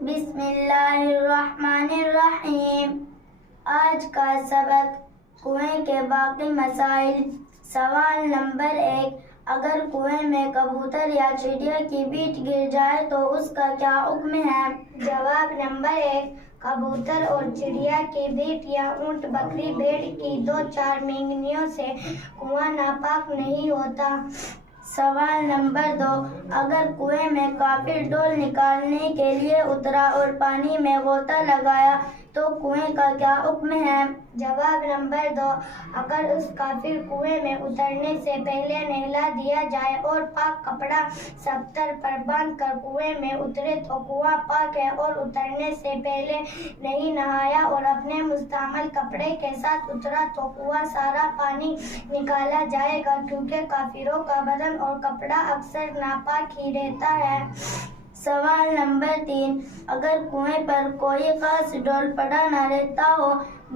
بسم اللہ الرحمن الرحیم۔ آج کا سبق کنویں کے باقی مسائل۔ سوال نمبر 1، اگر کنویں میں کبوتر یا چڑیا کی بیٹ گر جائے تو اس کا کیا حکم ہے؟ جواب نمبر 1، کبوتر اور چڑیا کی بیٹ یا اونٹ بکری بھیڑ کی 2-4 مینگنیوں سے کنواں ناپاک نہیں ہوتا۔ سوال نمبر 2، اگر کنویں میں کافر ڈول نکالنے کے لیے اترا اور پانی میں غوطہ لگایا تو کنویں کا کیا حکم ہے؟ جواب نمبر 2، اگر اس کافر کنویں میں اترنے سے پہلے نہلا دیا جائے اور پاک کپڑا سبتر پر باندھ کر کنویں میں اترے تو کنواں پاک ہے، اور اترنے سے پہلے نہیں نہایا اور اپنے مستعمل کپڑے کے ساتھ اترا تو کنواں سارا پانی نکالا جائے گا، کیونکہ کافروں کا بدن اور کپڑا اکثر ناپاک ہی رہتا ہے۔ سوال نمبر 3، اگر کنویں پر کوئی خاص ڈول پڑا نہ رہتا ہو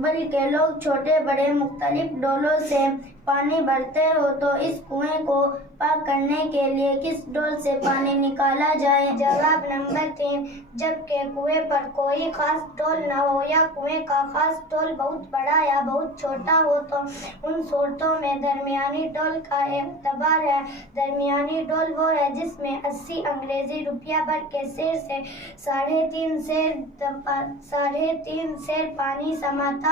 بلکہ لوگ چھوٹے بڑے مختلف ڈولوں سے پانی بھرتے ہو تو اس کنویں کو پاک کرنے کے لیے کس ڈول سے پانی نکالا جائے؟ جواب نمبر 3، جبکہ کنویں پر کوئی خاص ڈول نہ ہو یا کنویں کا خاص ڈول بہت بڑا یا بہت چھوٹا ہو تو ان صورتوں میں درمیانی ڈول کا اعتبار ہے۔ درمیانی ڈول وہ ہے جس میں 80 انگریزی روپیہ بھر کے سیر سے 3.5 سیر پانی سماتا